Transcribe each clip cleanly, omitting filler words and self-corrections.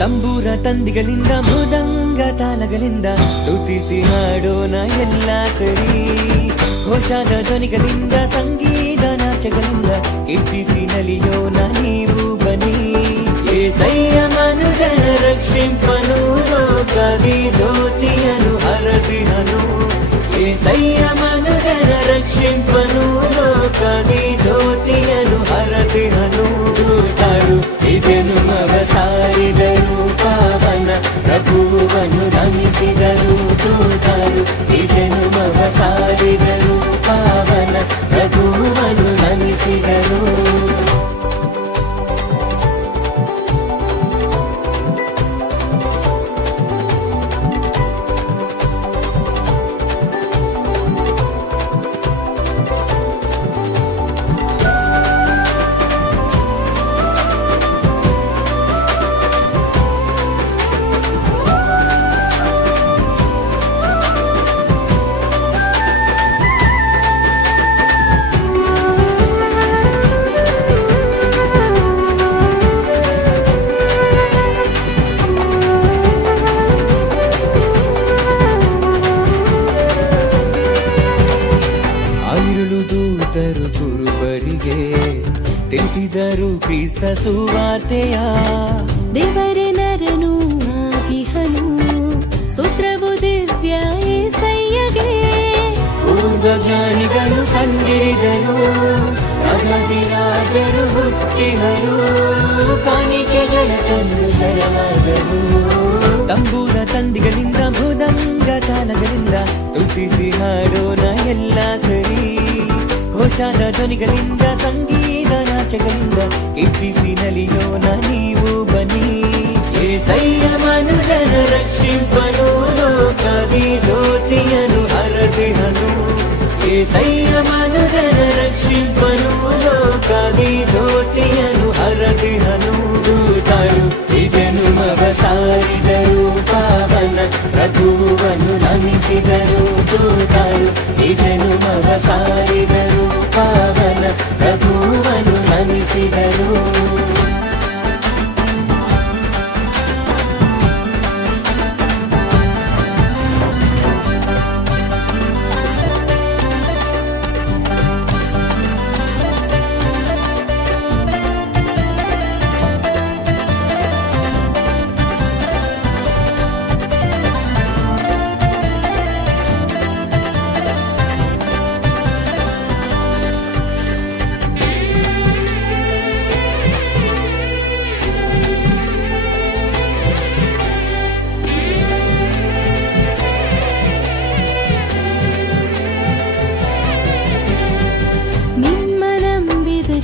ತಂಬೂರ ತಂದಿಗಳಿಂದ ಮೃದಂಗ ತಾಳಗಳಿಂದ ಸ್ತುತಿಸಿ ಹಾಡೋಣ ಎಲ್ಲ ಸರಿ. ಘೋಷಾದ ಧ್ವನಿಗಳಿಂದ ಸಂಗೀತ ನಾಚಗಳಿಂದ ಕೀರ್ತಿಸಿ ನಲಿಯೋಣ ನೀವು ಬನ್ನಿ. ಏಸಯ್ಯ ಮನುಜನ ರಕ್ಷಿಂಪನು ಲೋಕದಿ ಜ್ಯೋತಿಯನು ಹರದಿಹನು. ಏಸಯ್ಯ ಮನುಜನ ರಕ್ಷಿಂಪನು ಲೋಕದಿ ಜ್ಯೋತಿಯನು ಹರದಿಹನು. ದೂತರು ಈ ಜನುಮವ ಸಾರಿದರು, ಪಾವನ ಪ್ರಭುವನ್ನು ನಮಿಸಿದರು. ದೂತರು ಈ ಜನುಮವ ಸಾರಿದರು, ಪಾವನ ಪ್ರಭುವನ್ನು ನಮಿಸಿದರು. ದೂತರು ಕುರುಬರಿಗೆ ತಿಳಿಸಿದರು ಕ್ರಿಸ್ತ ಸುವಾರ್ತೆಯ. ದೇವರೇ ನರನು ಆಗಿಹನು, ಸ್ತೋತ್ರವು ದಿವ್ಯ ಏಸಯ್ಯಗೆ. ಪೂರ್ವಜ್ಞಾನಿಗಳು ಕಂಡಿಡಿದರು, ರಾಜಾದಿರಾಜರು ಹುಟ್ಟಿದರು, ಕಾಣಿಕೆಗಳ ತಂದು ಶರಣಾದರು. ತಂಬೂರ ತಂದಿಗಳಿಂದ ಮೃದಂಗ ತಾಳಗಳಿಂದ ಸ್ತುತಿಸಿ ಹಾಡೋಣ ಎಲ್ಲ ಸರಿ. ಘೋಷಾದ ಧ್ವನಿಗಳಿಂದ ಸಂಗೀತ ನಾಚಗಳಿಂದ ಕೀರ್ತಿಸಿ ನಲಿಯೋಣ ನೀವು ಬನ್ನಿ. ಏಸಯ್ಯ ಮನುಜನ ರಕ್ಷಿಂಪನು ಲೋಕದಿ ಜ್ಯೋತಿಯನು ಹರದಿಹನು. ಏಸಯ್ಯ ಮನುಜನ ರಕ್ಷಿಂಪನು ಲೋಕದಿ ಜ್ಯೋತಿಯನು ಹರದಿಹನು. ದೂತರು ಈ ಜನುಮವ ಸಾರಿದರು, ಪಾವನ ಪ್ರಭುವನ್ನು ನಮಿಸಿದರು. ದೂತರು ಈ ಜನುಮವ ಸಾರಿದರು, ಪಾವನ ಪ್ರಭುವನ್ನು ನಮಿಸಿದರು.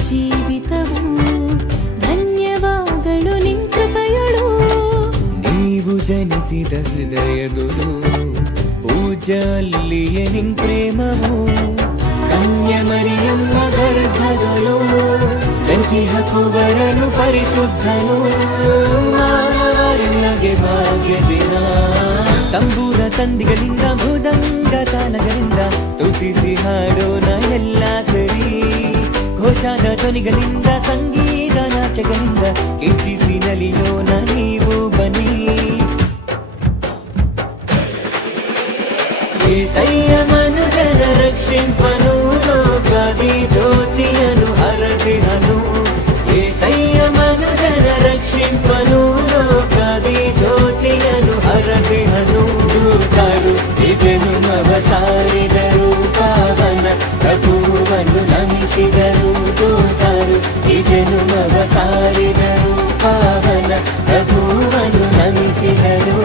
ಜೀವಿತವು ಧನ್ಯವಾದಳು ನಿನ್ ಕೃಪೆಯಳು. ನೀವು ಜನಿಸಿದ ಹೃದಯಗಳು ಪೂಜ್ಯ ಅಲ್ಲಿಯೇ ನಿನ್ ಪ್ರೇಮವು. ಕನ್ಯ ಮರಿಯಮ್ಮ ಗರ್ಭಗಳು ಜನಿಸಿ ಹಾಕುವರನು ಪರಿಶುದ್ಧನು. ಮಾನವರೆಲ್ಲಗೆ ಭಾಗ್ಯ ದಿನ. ತಂಬೂರ ತಂದಿಗಳಿಂದ ಮೃದಂಗ ತಾಳಗಳಿಂದ ಸ್ತುತಿಸಿ ಹಾಡೋಣ ಎಲ್ಲ ಸರಿ. ಘೋಷಾದ ಧ್ವನಿಗಳಿಂದ ಸಂಗೀತ ನಾಚಗಳಿಂದ ಕೀರ್ತಿಸಿ ನಲಿಯೋಣ ನೀವು ಬನ್ನಿ. ಏಸಯ್ಯ ಮನುಜನ ರಕ್ಷಿಂಪನು ಲೋಕದಿ ಜ್ಯೋತಿಯನು ಹರದಿಹನು. ಏಸಯ್ಯ ಮನುಜನ ರಕ್ಷಿಂಪನು ಲೋಕದಿ ಜ್ಯೋತಿಯನು ಹರದಿಹನು. ದೂತರು ಈ ಜನುಮವ ಸಾರಿದರು, ಪಾವನ ಪ್ರಭುವನ್ನು ನಮಿಸಿದರು. ದೂತರು ಈ ಜನುಮವ ಸಾರಿದರು, ಪಾವನ ಪ್ರಭುವನ್ನು ನಮಿಸಿದರು.